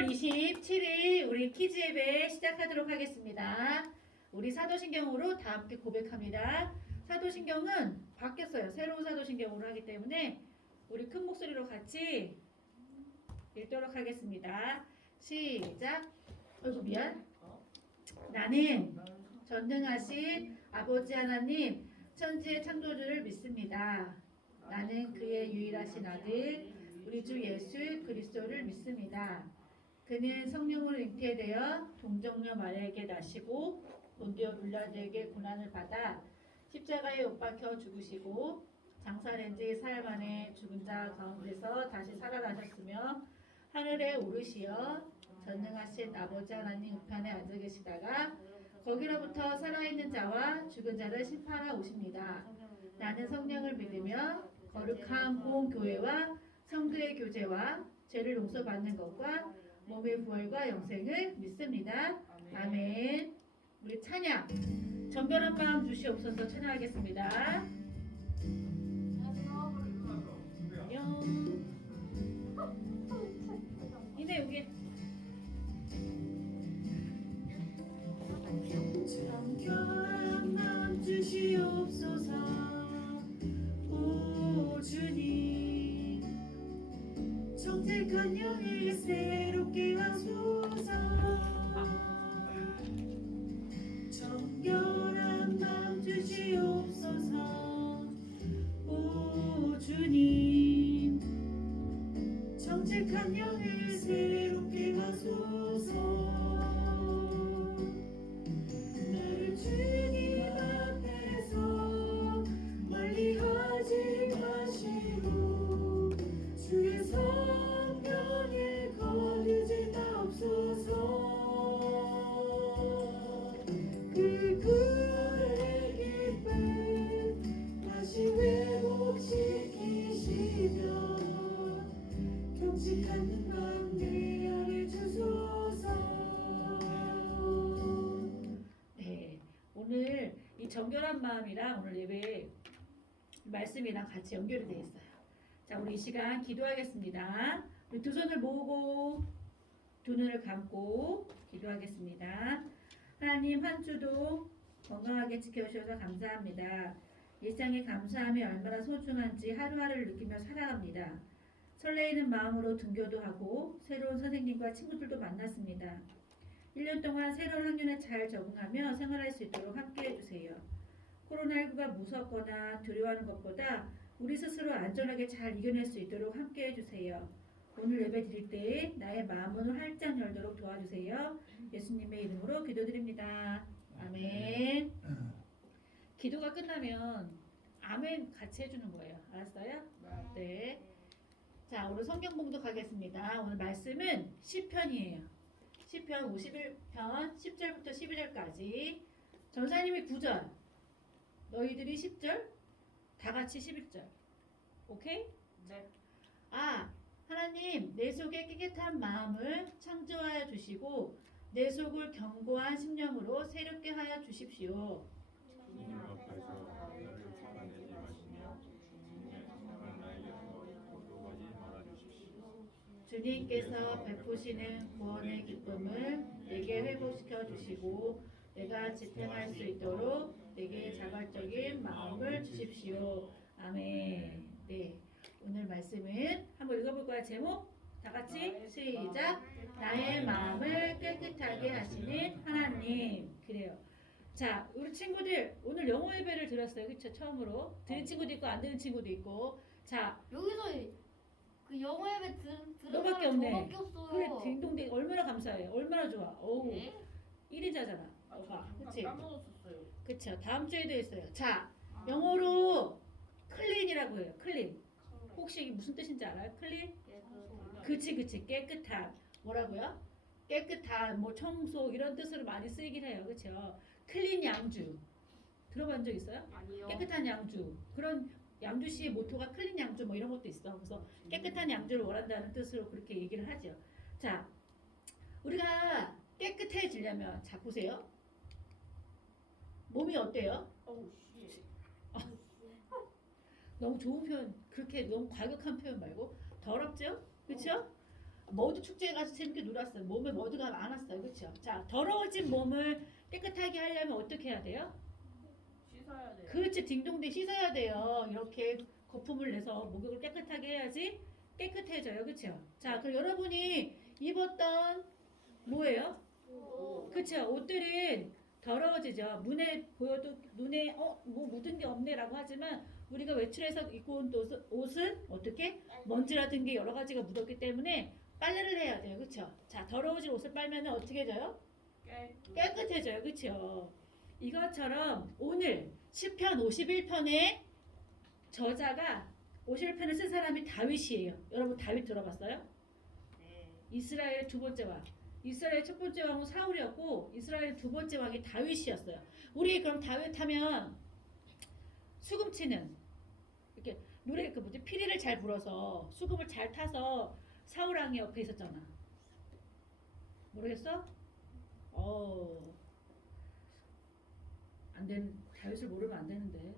6월 27일 우리 키즈 예배 시작하도록 하겠습니다. 우리 사도신경으로 다 함께 고백합니다. 사도신경은 바뀌었어요. 새로운 사도신경으로 하기 때문에 우리 큰 목소리로 같이 읽도록 하겠습니다. 시작. 어이구 미안. 나는 전능하신 아버지 하나님 천지의 창조주를 믿습니다. 나는 그의 유일하신 아들 우리 주 예수 그리스도를 믿습니다. 그는 성령으로 잉태되어 동정녀 마리아에게 나시고 본디오 빌라도에게 고난을 받아 십자가에 못 박혀 죽으시고 장사된 지 사흘 만에 죽은 자 가운데서 다시 살아나셨으며 하늘에 오르시어 전능하신 아버지 하나님 우편에 앉아 계시다가 거기로부터 살아있는 자와 죽은 자를 심판하러 오십니다. 나는 성령을 믿으며 거룩한 보험교회와 성도의 교제와 죄를 용서받는 것과 몸의 부활과 영생을 믿습니다. 아멘. 우리 찬양 정결한 마음 주시옵소서 찬양하겠습니다. 이네 여기 정결한 마음 주시옵소서 오 주님 정직한 영을 새롭게 하소서 정결한 마음 주시옵소서 오 주님 정직한 영을 새롭게 하소서 나를 주님 앞에서 멀리하지 마시고 주의 성령에 거두지 마옵소서 그 구원의 기쁨 다시 회복시키시며 경치 않는 마음 내 안에 주소서. 네, 오늘 이 정결한 마음이랑 오늘 예배 말씀이랑 같이 연결이 되어 있어요. 자, 우리 이 시간 기도하겠습니다. 우리 두 손을 모으고 두 눈을 감고 기도하겠습니다. 하나님 한 주도 건강하게 지켜주셔서 감사합니다. 일상의 감사함이 얼마나 소중한지 하루하루를 느끼며 살아갑니다. 설레이는 마음으로 등교도 하고 새로운 선생님과 친구들도 만났습니다. 1년 동안 새로운 학년에 잘 적응하며 생활할 수 있도록 함께해 주세요. 코로나19가 무섭거나 두려워하는 것보다 우리 스스로 안전하게 잘 이겨낼 수 있도록 함께해 주세요. 오늘 예배 드릴 때 나의 마음문을 활짝 열도록 도와주세요. 예수님의 이름으로 기도드립니다. 아멘. 기도가 끝나면 아멘 같이 해주는 거예요. 알았어요? 네. 자, 오늘 성경 봉독하겠습니다. 오늘 말씀은 시편이에요. 시편 51편 10절부터 11절까지. 전사님이 9절, 너희들이 10절, 다 같이 11절. 오케이? 네. 하나님 내 속에 깨끗한 마음을 창조하여 주시고 내 속을 견고한 심령으로 새롭게 하여 주십시오. 주님 앞에서 나를 살아내지 마시며 주님의 성령을 나에게서 거두어가지 말아 주십시오. 주님께서 베푸시는 구원의 기쁨을 내게 회복시켜 주시고 내가 지탱할 수 있도록 내게 자발적인 마음을 주십시오. 아멘. 네, 오늘 말씀은 한번 읽어볼까요? 제목 다 같이 시작. 나의 마음을 깨끗하게 하시는 하나님. 그래요. 자, 우리 친구들 오늘 영어 예배를 들었어요. 그쵸? 처음으로 들은 친구도 있고 안 들은 친구도 있고. 자, 여기서 그 영어 예배 들은 너밖에 사람 없네. 저밖에 없어요. 그래, 딩동댕 얼마나 감사해요. 얼마나 좋아. 어우, 네? 1인자잖아. 너가. 그치? 까먹었었어요. 그쵸. 다음 주에도 있어요. 자, 영어로 클린이라고 해요. 클린. 혹시 이게 무슨 뜻인지 알아요? 클린? 그치. 깨끗한. 뭐라고요? 깨끗한, 뭐 청소 이런 뜻으로 많이 쓰이긴 해요. 그쵸? 클린 양주. 들어본 적 있어요? 아니요. 깨끗한 양주. 그런 양주시의 모토가 클린 양주 뭐 이런 것도 있어. 그래서 깨끗한 양주를 원한다는 뜻으로 그렇게 얘기를 하죠. 자, 우리가 깨끗해지려면 자 보세요. 몸이 어때요? 어우 씨. 너무 좋은 표현, 그렇게 너무 과격한 표현 말고 더럽죠? 그렇죠? 머드 축제에 가서 재밌게 놀았어요. 몸에 머드가 많았어요. 그렇죠? 자, 더러워진 몸을 깨끗하게 하려면 어떻게 해야 돼요? 씻어야 돼요. 그렇지, 딩동댕 씻어야 돼요. 이렇게 거품을 내서 목욕을 깨끗하게 해야지 깨끗해져요. 그렇죠? 자, 그럼 여러분이 입었던 뭐예요? 그렇죠? 옷들은 더러워지죠. 눈에 보여도 눈에 뭐 묻은 게 없네라고 하지만 우리가 외출해서 입고 온 옷은 어떻게 먼지라든지 여러 가지가 묻었기 때문에 빨래를 해야 돼요. 그렇죠? 자, 더러워진 옷을 빨면 어떻게 해져요? 깨끗해져요. 그렇죠? 이것처럼 오늘 시편 51편의 저자가 51편을 쓴 사람이 다윗이에요. 여러분 다윗 들어봤어요? 네. 이스라엘의 두 번째 왕. 이스라엘 첫 번째 왕은 사울이었고 이스라엘 두 번째 왕이 다윗이었어요. 우리 그럼 다윗 하면 수금치는 이렇게 노래 그 뭐지 피리를 잘 불어서 수금을 잘 타서 사울 왕이 옆에 있었잖아. 모르겠어? 안 된, 다윗을 모르면 안 되는데.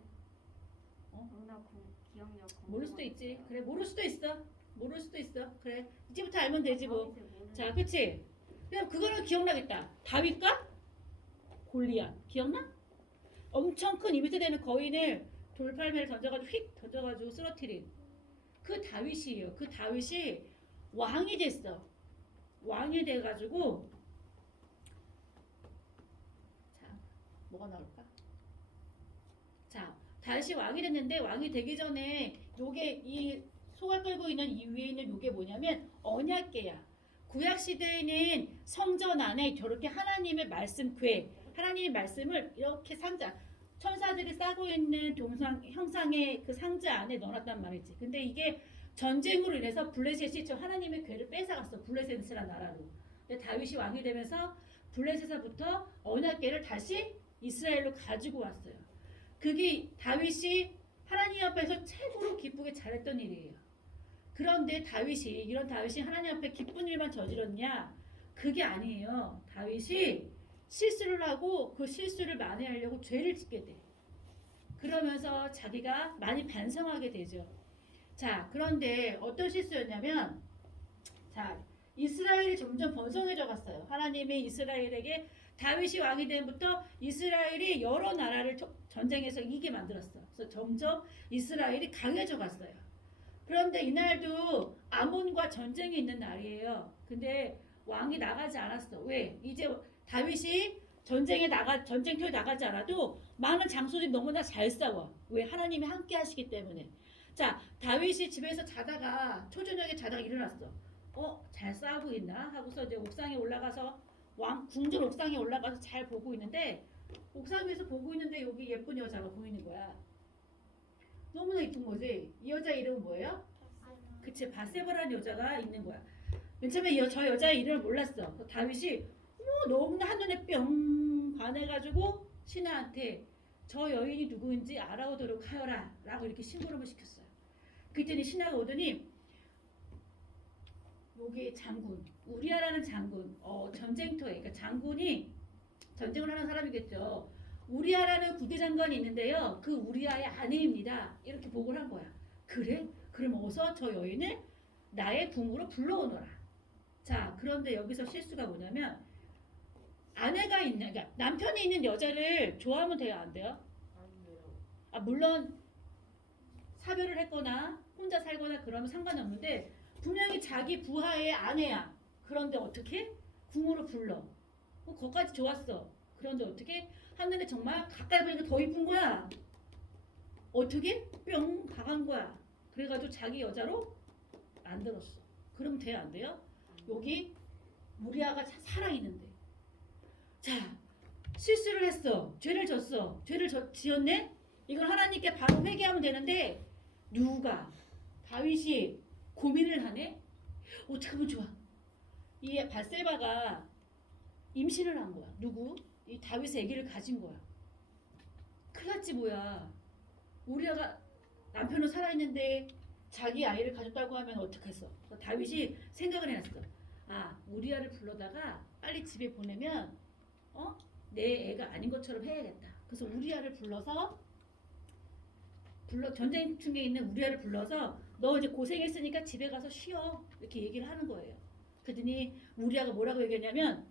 워낙 기억력 모를 수도 있지. 그래, 모를 수도 있어. 모를 수도 있어. 그래, 이제부터 알면 되지 뭐. 자, 그치? 그냥 그거는 기억나겠다. 다윗과 골리앗. 기억나? 엄청 큰 2m 되는 거인을 돌팔매를 던져가지고 휙 던져가지고 쓰러뜨린 그 다윗이에요. 그 다윗이 왕이 됐어. 왕이 돼가지고 자, 뭐가 나올까? 자, 다윗이 왕이 됐는데 왕이 되기 전에 요게 이 소가 끌고 있는 이 위에 있는 요게 뭐냐면 언약궤야. 구약 시대에는 성전 안에 저렇게 하나님의 말씀 궤, 하나님의 말씀을 이렇게 상자, 천사들이 싸고 있는 동상 형상의 그 상자 안에 넣어놨단 말이지. 근데 이게 전쟁으로 인해서 블레셋이 저 하나님의 궤를 뺏어갔어. 블레셋이라는 나라로. 근데 다윗이 왕이 되면서 블레셋에서부터 언약궤를 다시 이스라엘로 가지고 왔어요. 그게 다윗이 하나님 앞에서 최고로 기쁘게 잘했던 일이에요. 그런데 다윗이 이런 다윗이 하나님 앞에 기쁜 일만 저질렀냐? 그게 아니에요. 다윗이 실수를 하고 그 실수를 만회하려고 죄를 짓게 돼. 그러면서 자기가 많이 반성하게 되죠. 자, 그런데 어떤 실수였냐면 자, 이스라엘이 점점 번성해져 갔어요. 하나님이 이스라엘에게 다윗이 왕이 된부터 이스라엘이 여러 나라를 전쟁에서 이기게 만들었어. 그래서 점점 이스라엘이 강해져 갔어요. 그런데 이날도 아몬과 전쟁이 있는 날이에요. 근데 왕이 나가지 않았어. 왜? 이제 다윗이 전쟁터에 나가지 않아도 많은 장소들이 너무나 잘 싸워. 왜? 하나님이 함께 하시기 때문에. 자, 다윗이 집에서 자다가 초저녁에 자다가 일어났어. 잘 싸우고 있나? 하고서 이제 옥상에 올라가서 궁전 옥상에 올라가서 잘 보고 있는데 옥상 위에서 보고 있는데 여기 예쁜 여자가 보이는 거야. 너무나 이쁜 거지. 이 여자 이름은 뭐예요? 그치, 바세바라는 여자가 있는 거야. 맨 처음에 저 여자의 이름을 몰랐어. 다윗이 너무나 한눈에 뿅 반해가지고 신하한테 저 여인이 누구인지 알아오도록 하여라 라고 이렇게 심부름을 시켰어요. 그랬더니 신하가 오더니 여기 장군 우리아라는 장군 전쟁터에 그러니까 장군이 전쟁을 하는 사람이겠죠. 우리아라는 부대장관이 있는데요. 그 우리아의 아내입니다. 이렇게 보고를 한 거야. 그래? 그럼 어서 저 여인을 나의 궁으로 불러오너라. 자, 그런데 여기서 실수가 뭐냐면 아내가 있는 그러니까 남편이 있는 여자를 좋아하면 돼요, 안 돼요? 안 돼요. 물론 사별을 했거나 혼자 살거나 그러면 상관없는데 분명히 자기 부하의 아내야. 그런데 어떻게? 궁으로 불러. 거기까지 좋았어. 그런데 어떻게? 하늘에 정말 가까이 보니까 더 이쁜 거야. 어떻게? 뿅 가간 거야. 그래가지고 자기 여자로 만들었어. 그럼 돼요, 안 돼요? 여기 우리아가 살아있는데. 자, 실수를 했어. 죄를 졌어. 죄를 지었네? 이걸 하나님께 바로 회개하면 되는데 누가? 다윗이 고민을 하네? 어떻게 하면 좋아? 이 바세바가 임신을 한 거야. 누구? 이 다윗의 아기를 가진 거야. 큰일 났지 뭐야. 우리아가 남편은 살아있는데 자기 아이를 가졌다고 하면 어떡했어? 다윗이 생각을 해놨어. 우리아를 불러다가 빨리 집에 보내면 내 애가 아닌 것처럼 해야겠다. 그래서 우리아를 불러서 전쟁 중에 있는 우리아를 불러서 너 이제 고생했으니까 집에 가서 쉬어 이렇게 얘기를 하는 거예요. 그랬더니 우리아가 뭐라고 얘기했냐면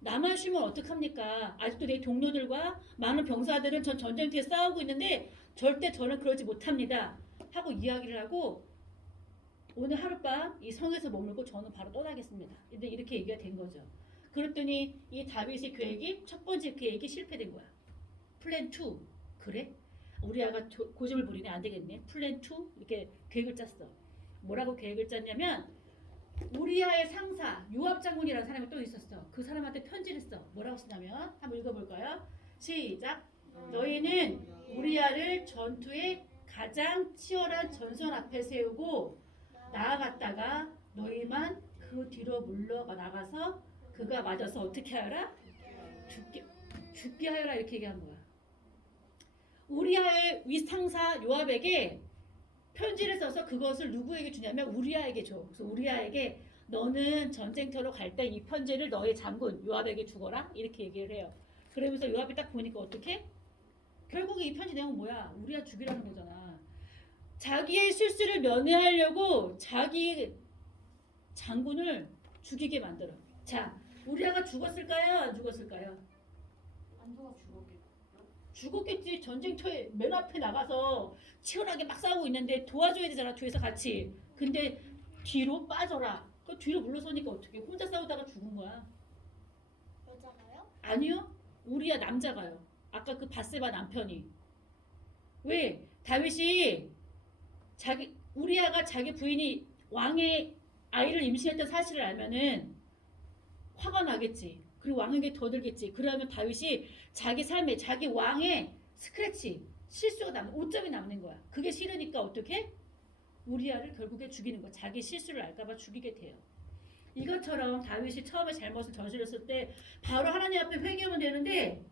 나만 쉬면 어떡합니까? 아직도 내 동료들과 많은 병사들은 전 전쟁터에 싸우고 있는데 절대 저는 그러지 못합니다. 하고 이야기를 하고 오늘 하룻밤 이 성에서 머물고 저는 바로 떠나겠습니다. 근데 이렇게 얘기가 된 거죠. 그랬더니 이 다윗의 계획이 첫 번째 계획이 실패된 거야. 플랜 2. 그래? 우리아가 고집을 부리네. 안 되겠네. 플랜 2 이렇게 계획을 짰어. 뭐라고 계획을 짰냐면 우리아의 상사 요압 장군이라는 사람이 또 있었어. 그 사람한테 편지를 써. 뭐라고 쓰냐면 한번 읽어볼까요? 시작. 너희는 우리아를 전투의 가장 치열한 전선 앞에 세우고 나아갔다가 너희만 그 뒤로 물러가 나가서 그가 맞아서 어떻게 하여라? 죽게 하여라 이렇게 얘기한 거야. 우리아의 위상사 요압에게 편지를 써서 그것을 누구에게 주냐면 우리아에게 줘. 그래서 우리아에게 너는 전쟁터로 갈 때 이 편지를 너의 장군 요압에게 주거라 이렇게 얘기를 해요. 그러면서 요압이 딱 보니까 어떻게? 결국에 이 편지 내용은 뭐야? 우리아 죽이라는 거잖아. 자기의 실수를 면회하려고 자기 장군을 죽이게 만들어. 자, 우리아가 죽었을까요? 안 죽었을까요? 안도가 죽었겠죠? 죽었겠지. 전쟁터에 맨 앞에 나가서 치열하게 막 싸우고 있는데 도와줘야 되잖아. 뒤에서 같이. 근데 뒤로 빠져라. 그 뒤로 물러서니까 어떻게? 혼자 싸우다가 죽은 거야. 여자가요? 아니요. 우리야 남자가요. 아까 그 바세바 남편이. 왜? 다윗이 우리아가 자기 부인이 왕의 아이를 임신했던 사실을 알면은 화가 나겠지. 그리고 왕에게 더 들겠지. 그러면 다윗이 자기 삶에 자기 왕의 스크래치 실수가 남는 오점이 남는 거야. 그게 싫으니까 어떻게? 우리아를 결국에 죽이는 거야. 자기 실수를 알까봐 죽이게 돼요. 이것처럼 다윗이 처음에 잘못을 저질렀을 때 바로 하나님 앞에 회개하면 되는데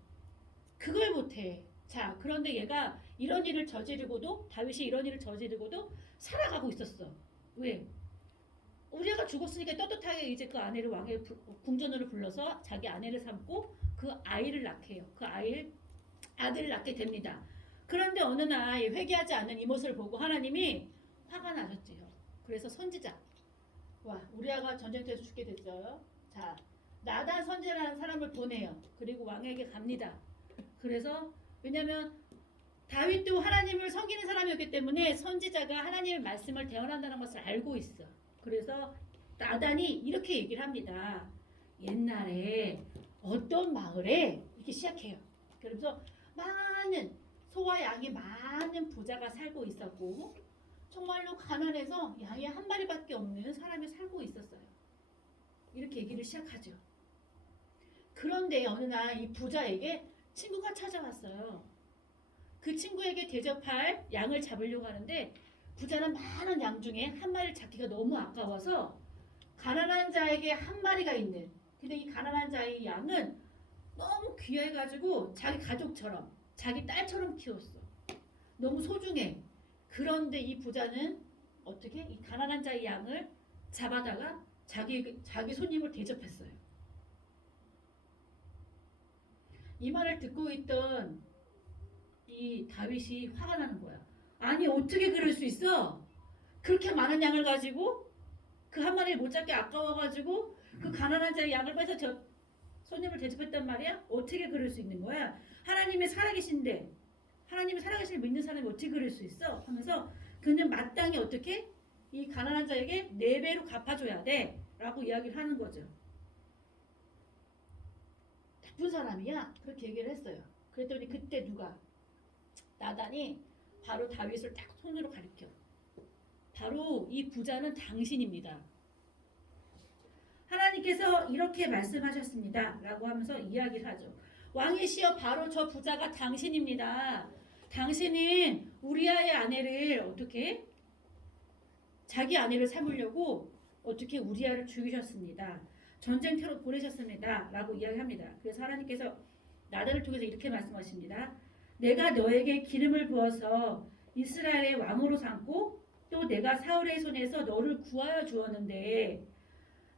그걸 못해. 자, 그런데 얘가 이런 일을 저지르고도 다윗이 이런 일을 저지르고도 살아가고 있었어. 왜? 우리아가 죽었으니까 떳떳하게 이제 그 아내를 왕의 궁전으로 불러서 자기 아내를 삼고 그 아이를 낳게 해요. 그 아들을 낳게 됩니다. 그런데 어느 날 회개하지 않는 이 모습을 보고 하나님이 화가 나셨지요. 그래서 선지자 우리아가 전쟁터에서 죽게 됐어요. 자, 나단 선지자라는 사람을 보내요. 그리고 왕에게 갑니다. 그래서 왜냐면 다윗도 하나님을 섬기는 사람이었기 때문에 선지자가 하나님의 말씀을 대언한다는 것을 알고 있어. 그래서 나단이 이렇게 얘기를 합니다. 옛날에 어떤 마을에 이렇게 시작해요. 그래서 많은 소와 양이 많은 부자가 살고 있었고 정말로 가난해서 양이 한 마리밖에 없는 사람이 살고 있었어요. 이렇게 얘기를 시작하죠. 그런데 어느 날 이 부자에게 친구가 찾아왔어요. 그 친구에게 대접할 양을 잡으려고 하는데 부자는 많은 양 중에 한 마리를 잡기가 너무 아까워서 가난한 자에게 한 마리가 있는 근데 이 가난한 자의 양은 너무 귀해가지고 자기 가족처럼 자기 딸처럼 키웠어. 너무 소중해. 그런데 이 부자는 어떻게 이 가난한 자의 양을 잡아다가 자기 손님을 대접했어요. 이 말을 듣고 있던 이 다윗이 화가 나는 거야. 아니 어떻게 그럴 수 있어? 그렇게 많은 양을 가지고 그 한 마리를 못 잡게 아까워가지고 그 가난한 자의 양을 빼서 저 손님을 대접했단 말이야? 어떻게 그럴 수 있는 거야? 하나님이 살아계신데 하나님이 살아계신 믿는 사람이 어떻게 그럴 수 있어? 하면서 그는 마땅히 어떻게? 이 가난한 자에게 4배로 갚아줘야 돼 라고 이야기를 하는 거죠. 나쁜 사람이야? 그렇게 얘기를 했어요. 그랬더니 그때 누가? 나단이 바로 다윗을 딱 손으로 가리켜. 바로 이 부자는 당신입니다. 하나님께서 이렇게 말씀하셨습니다. 라고 하면서 이야기를 하죠. 왕이시여 바로 저 부자가 당신입니다. 당신은 우리아의 아내를 어떻게? 자기 아내를 삼으려고 어떻게 우리아를 죽이셨습니다. 전쟁터로 보내셨습니다. 라고 이야기합니다. 그래서 하나님께서 나단을 통해서 이렇게 말씀하십니다. 내가 너에게 기름을 부어서 이스라엘의 왕으로 삼고 또 내가 사울의 손에서 너를 구하여 주었는데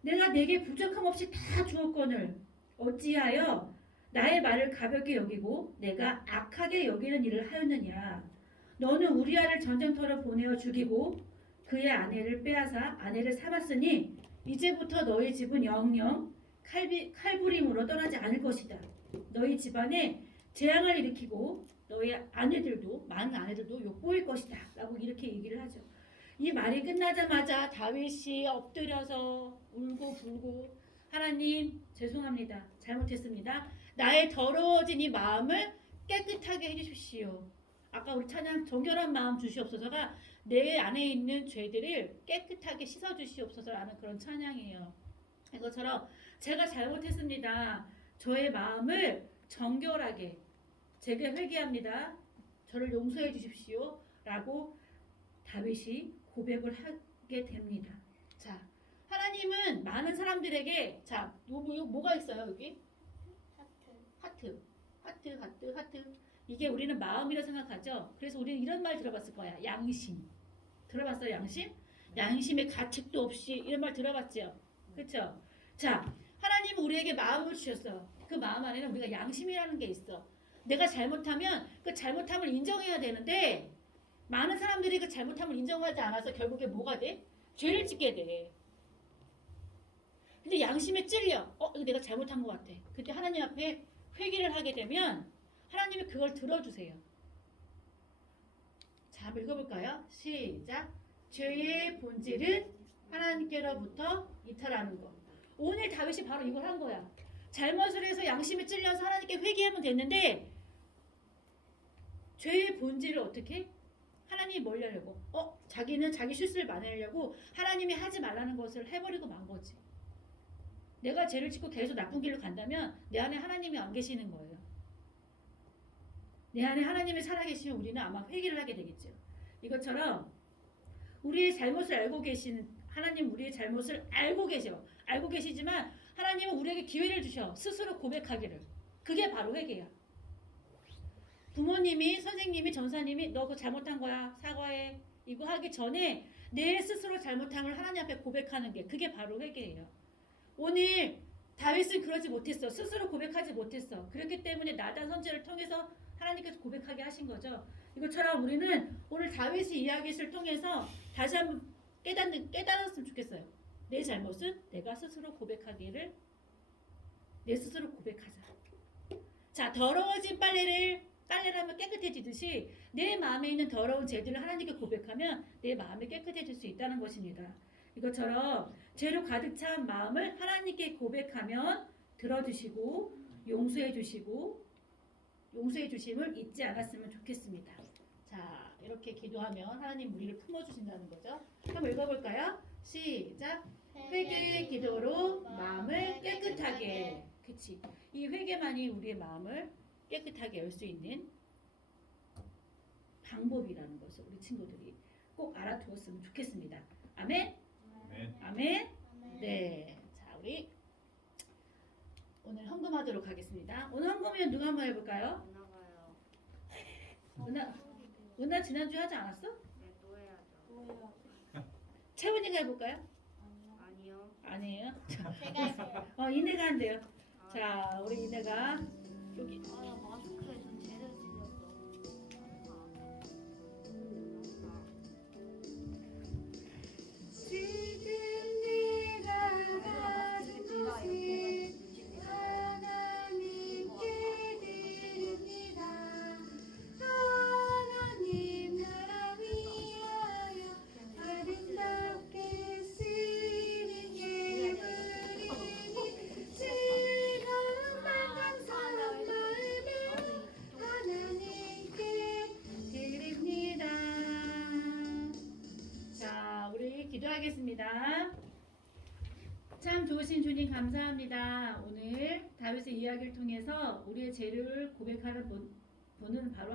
내가 내게 부족함 없이 다 주었거늘 어찌하여 나의 말을 가볍게 여기고 내가 악하게 여기는 일을 하였느냐. 너는 우리아를 전쟁터로 보내어 죽이고 그의 아내를 빼앗아 아내를 삼았으니 이제부터 너희 집은 영영 칼부림으로 떠나지 않을 것이다. 너희 집안에 재앙을 일으키고 너희 아내들도 많은 아내들도 욕보일 것이다. 라고 이렇게 얘기를 하죠. 이 말이 끝나자마자 다윗이 엎드려서 울고 불고 하나님 죄송합니다. 잘못했습니다. 나의 더러워진 이 마음을 깨끗하게 해주십시오. 아까 우리 찬양 정결한 마음 주시옵소서가 내 안에 있는 죄들을 깨끗하게 씻어주시옵소서라는 그런 찬양이에요. 이것처럼 제가 잘못했습니다. 저의 마음을 정결하게 제게 회개합니다. 저를 용서해 주십시오. 라고 다윗이 고백을 하게 됩니다. 자, 하나님은 많은 사람들에게 자, 뭐가 있어요 여기? 하트. 하트. 이게 우리는 마음이라 생각하죠. 그래서 우리는 이런 말 들어봤을 거야. 양심. 들어봤어요? 양심? 양심의 가책도 없이 이런 말 들어봤죠. 그렇죠? 자, 하나님은 우리에게 마음을 주셨어. 그 마음 안에는 우리가 양심이라는 게 있어. 내가 잘못하면 그 잘못함을 인정해야 되는데 많은 사람들이 그 잘못함을 인정하지 않아서 결국에 뭐가 돼? 죄를 짓게 돼. 근데 양심에 찔려. 이거 내가 잘못한 것 같아. 그때 하나님 앞에 회개를 하게 되면 하나님이 그걸 들어주세요. 자, 한번 읽어볼까요? 시작. 죄의 본질은 하나님께로부터 이탈하는 것. 오늘 다윗이 바로 이걸 한 거야. 잘못을 해서 양심에 찔려서 하나님께 회개하면 됐는데 죄의 본질을 어떻게? 하나님이 뭘 하려고? 자기는 자기 실수를 만회하려고 하나님이 하지 말라는 것을 해버리고 만 거지. 내가 죄를 짓고 계속 나쁜 길로 간다면 내 안에 하나님이 안 계시는 거예요. 내 안에 하나님이 살아계시면 우리는 아마 회개를 하게 되겠죠. 이것처럼 우리의 잘못을 알고 계시는 하나님 우리의 잘못을 알고 계셔. 알고 계시지만 하나님은 우리에게 기회를 주셔. 스스로 고백하기를. 그게 바로 회개야. 부모님이, 선생님이, 전사님이 너 그거 잘못한 거야. 사과해. 이거 하기 전에 내 스스로 잘못함을 하나님 앞에 고백하는 게 그게 바로 회개예요. 오늘 다윗은 그러지 못했어. 스스로 고백하지 못했어. 그렇기 때문에 나단 선지를 통해서 하나님께서 고백하게 하신 거죠. 이것처럼 우리는 오늘 다윗의 이야기를 통해서 다시 한번 깨달았으면 좋겠어요. 내 잘못은 내가 스스로 고백하기를 내 스스로 고백하자. 자, 더러워진 빨래를 하면 깨끗해지듯이 내 마음에 있는 더러운 죄들을 하나님께 고백하면 내 마음이 깨끗해질 수 있다는 것입니다. 이것처럼 죄로 가득 찬 마음을 하나님께 고백하면 들어주시고 용서해 주심을 잊지 않았으면 좋겠습니다. 자, 이렇게 기도하면 하나님 우리를 품어주신다는 거죠. 한번 읽어볼까요? 시작. 회개의 기도로 마음을 깨끗하게. 그치. 이 회개만이 우리의 마음을 깨끗하게 열 수 있는 방법이라는 것을 우리 친구들이 꼭 알아두었으면 좋겠습니다. 아멘? 아멘? 네. 자, 우리 오늘 헌금하도록 하겠습니다. 오늘 헌금이면 누가 한번 해볼까요? 나가요. 은하 지난주에 하지 않았어? 네, 또 해야죠. 채원이가 해볼까요? 아니요. 아니에요? 제가 했어요. 이내가 한대요. 자, 우리 이내가 여기 나 마스크에서 죄를 지렸어. 지금 네가 가진 것이 하나님께 드립니다. 하나님 나라 위하여 아름답게 쓰는 예물이니 즐거운 감사한 마음으로 하나님께 드립니다. 자, 우리 기도하겠습니다. 참 좋으신 주님 감사합니다. 오늘 다윗의 이야기를 통해서 우리의 죄를 고백하는 분은 바로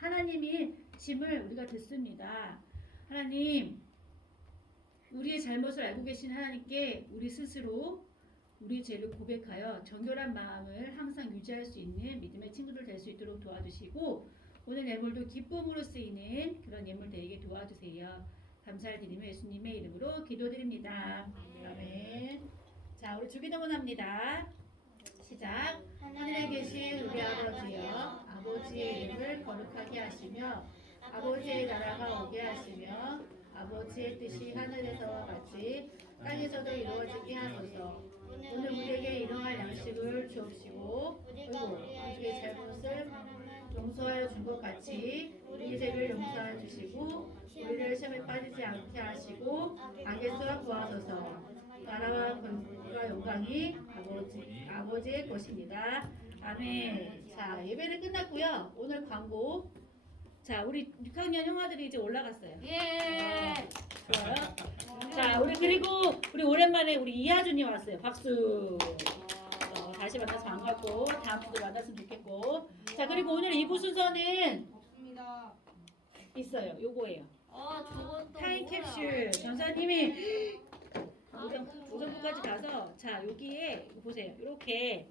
하나님이심을 우리가 듣습니다. 하나님, 우리의 잘못을 알고 계신 하나님께 우리 스스로 우리 죄를 고백하여 정결한 마음을 항상 유지할 수 있는 믿음의 친구들 될 수 있도록 도와주시고 오늘 예물도 기쁨으로 쓰이는 그런 예물 되게 도와주세요. 감사를 드리며 예수님의 이름으로 기도드립니다. 아멘. 자, 우리 주기도문 합니다. 시작. 하늘에 계신 우리 아버지여, 아버지의 이름을 거룩하게 하시며 아버지의 나라가 오게 하시며 아버지의 뜻이 하늘에서와 같이 땅에서도 이루어지게 하소서. 오늘 우리에게 일용할 양식을 주옵시고 그리고 우리의 잘못을 용서하여 준 것 같이 우리 죄를 용서하여 주시고 우리를 시험에 빠지지 않게 하시고 악에서 구하소서. 나라와 권세와 영광이 아버지의 것입니다. 아멘. 자, 예배는 끝났고요. 오늘 광고. 자, 우리 6학년 형아들이 이제 올라갔어요. 예. 좋아요. 자, 그리고 우리 오랜만에 우리 이하준이 왔어요. 박수. 다시 만나서 반갑고 다음 주도 만났으면 좋겠고. 자, 그리고 오늘 2부 순서는 있어요. 요거예요. 저건 또 타임캡슐 전사님이 오전부까지 가서 자 여기에 이거 보세요. 이렇게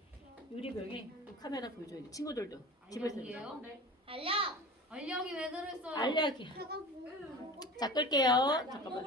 유리병에 카메라 보여줘요. 친구들도 집에서 알약이에요? 알려. 알약이 왜 들어있어요? 알약이야. 제가 뭐 자 끌게요. 잠깐만.